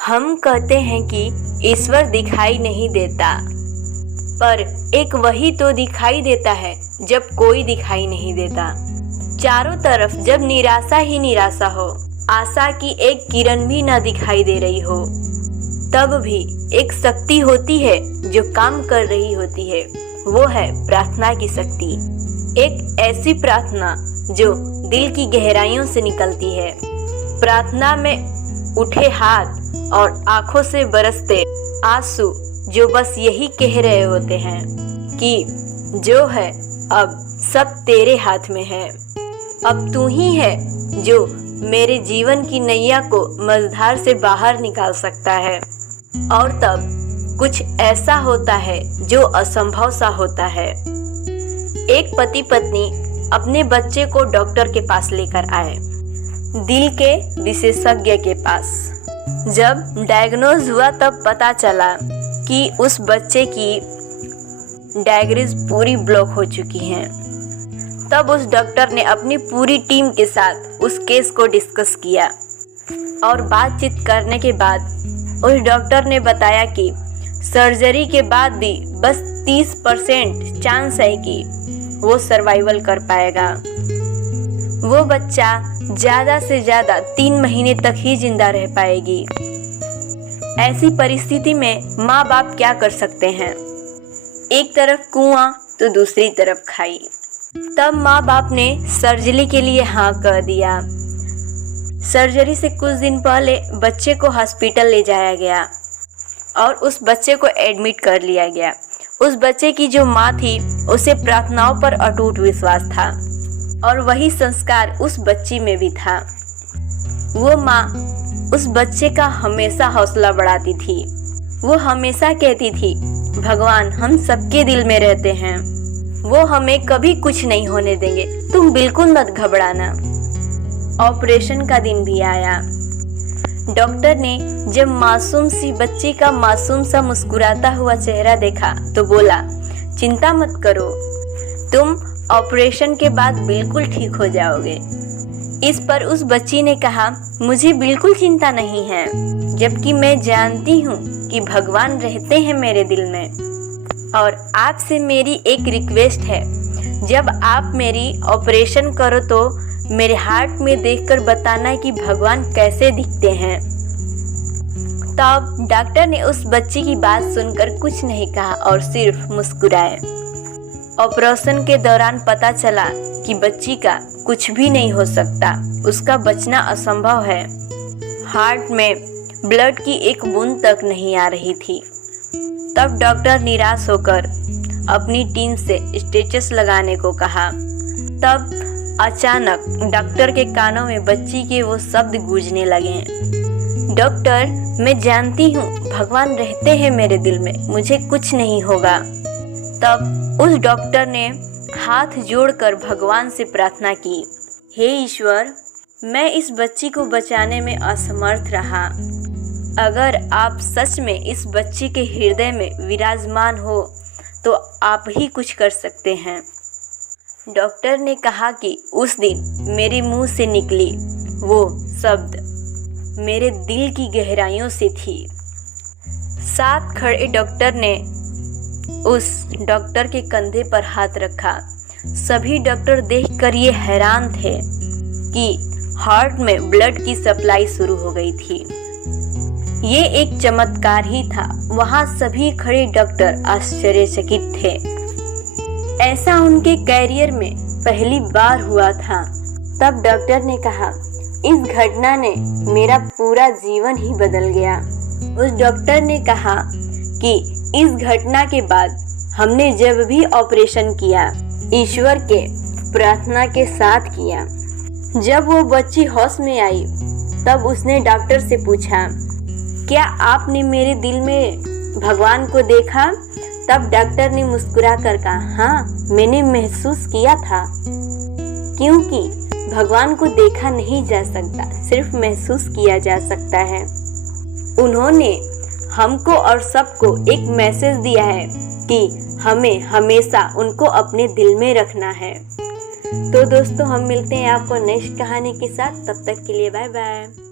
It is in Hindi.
हम कहते हैं कि ईश्वर दिखाई नहीं देता, पर एक वही तो दिखाई देता है जब कोई दिखाई नहीं देता। चारों तरफ जब निराशा ही निराशा हो, आशा की एक किरण भी न दिखाई दे रही हो, तब भी एक शक्ति होती है जो काम कर रही होती है। वो है प्रार्थना की शक्ति। एक ऐसी प्रार्थना जो दिल की गहराइयों से निकलती है। प्रार्थना में उठे हाथ और आंखों से बरसते आंसू जो बस यही कह रहे होते हैं कि जो है अब सब तेरे हाथ में है। अब तू ही है जो मेरे जीवन की नैया को मझधार से बाहर निकाल सकता है। और तब कुछ ऐसा होता है जो असंभव सा होता है। एक पति पत्नी अपने बच्चे को डॉक्टर के पास लेकर आए, दिल के विशेषज्ञ के पास। जब डायग्नोज हुआ तब पता चला कि उस बच्चे की डायग्रीज पूरी ब्लॉक हो चुकी हैं। तब उस डॉक्टर ने अपनी पूरी टीम के साथ उस केस को डिस्कस किया और बातचीत करने के बाद उस डॉक्टर ने बताया कि सर्जरी के बाद भी बस 30% चांस है कि वो सर्वाइवल कर पाएगा। वो बच्चा ज़्यादा से ज़्यादा 3 महीने तक ही जिंदा रह पाएगी। ऐसी परिस्थिति में माँ बाप क्या कर सकते हैं? एक तरफ कुआं तो दूसरी तरफ खाई। तब माँ बाप ने सर्जरी के लिए हाँ कह दिया। सर्जरी से कुछ दिन पहले बच्चे को हॉस्पिटल ले जाया गया और उस बच्चे को एडमिट कर लिया गया। उस बच्चे की जो माँ थी उसे प्रार्थनाओं पर अटूट विश्वास था और वही संस्कार उस बच्ची में भी था। वो माँ उस बच्चे का हमेशा हौसला बढ़ाती थी। वो हमेशा कहती थी, भगवान हम सबके दिल में रहते हैं, वो हमें कभी कुछ नहीं होने देंगे, तुम बिल्कुल मत घबराना। ऑपरेशन का दिन भी आया। डॉक्टर ने जब मासूम सी बच्ची का मासूम सा मुस्कुराता हुआ चेहरा देखा तो बोला, चिंता मत करो, तुम ऑपरेशन के बाद बिल्कुल ठीक हो जाओगे। इस पर उस बच्ची ने कहा, मुझे बिल्कुल चिंता नहीं है, जबकि मैं जानती हूँ कि भगवान रहते हैं मेरे दिल में। और आपसे मेरी एक रिक्वेस्ट है, जब आप मेरी ऑपरेशन करो तो मेरे हार्ट में देखकर बताना कि भगवान कैसे दिखते हैं। तब डॉक्टर ने उस बच्ची की बात सुनकर कुछ नहीं कहा और सिर्फ मुस्कुराए। ऑपरेशन के दौरान पता चला कि बच्ची का कुछ भी नहीं हो सकता, उसका बचना असंभव है। हार्ट में ब्लड की एक बूंद तक नहीं आ रही थी। तब डॉक्टर निराश होकर अपनी टीम से स्टिचेस लगाने को कहा। तब अचानक डॉक्टर के कानों में बच्ची के वो शब्द गूंजने लगे, डॉक्टर मैं जानती हूँ भगवान रहते हैं मेरे दिल में, मुझे कुछ नहीं होगा। तब उस डॉक्टर ने हाथ जोड़कर भगवान से प्रार्थना की, हे ईश्वर, मैं इस बच्ची को बचाने में असमर्थ रहा। अगर आप सच में इस बच्ची के हृदय में विराजमान हो तो आप ही कुछ कर सकते हैं। डॉक्टर ने कहा कि उस दिन मेरे मुंह से निकली वो शब्द मेरे दिल की गहराइयों से थी। साथ खड़े डॉक्टर ने उस डॉक्टर के कंधे पर हाथ रखा। सभी डॉक्टर देखकर ये हैरान थे कि हार्ट में ब्लड की सप्लाई शुरू हो गई थी। ये एक चमत्कार ही था। वहाँ सभी खड़े डॉक्टर आश्चर्यचकित थे। ऐसा उनके कैरियर में पहली बार हुआ था। तब डॉक्टर ने कहा, इस घटना ने मेरा पूरा जीवन ही बदल गया। उस डॉक्टर ने कहा कि इस घटना के बाद हमने जब भी ऑपरेशन किया, ईश्वर के प्रार्थना के साथ किया। जब वो बच्ची होश में आई तब उसने डॉक्टर से पूछा, क्या आपने मेरे दिल में भगवान को देखा? तब डॉक्टर ने मुस्कुरा कर कहा, हाँ मैंने महसूस किया था, क्योंकि भगवान को देखा नहीं जा सकता, सिर्फ महसूस किया जा सकता है। उन्होंने हमको और सबको एक मैसेज दिया है कि हमें हमेशा उनको अपने दिल में रखना है। तो दोस्तों हम मिलते हैं आपको नेक्स्ट कहानी के साथ, तब तक के लिए बाय बाय।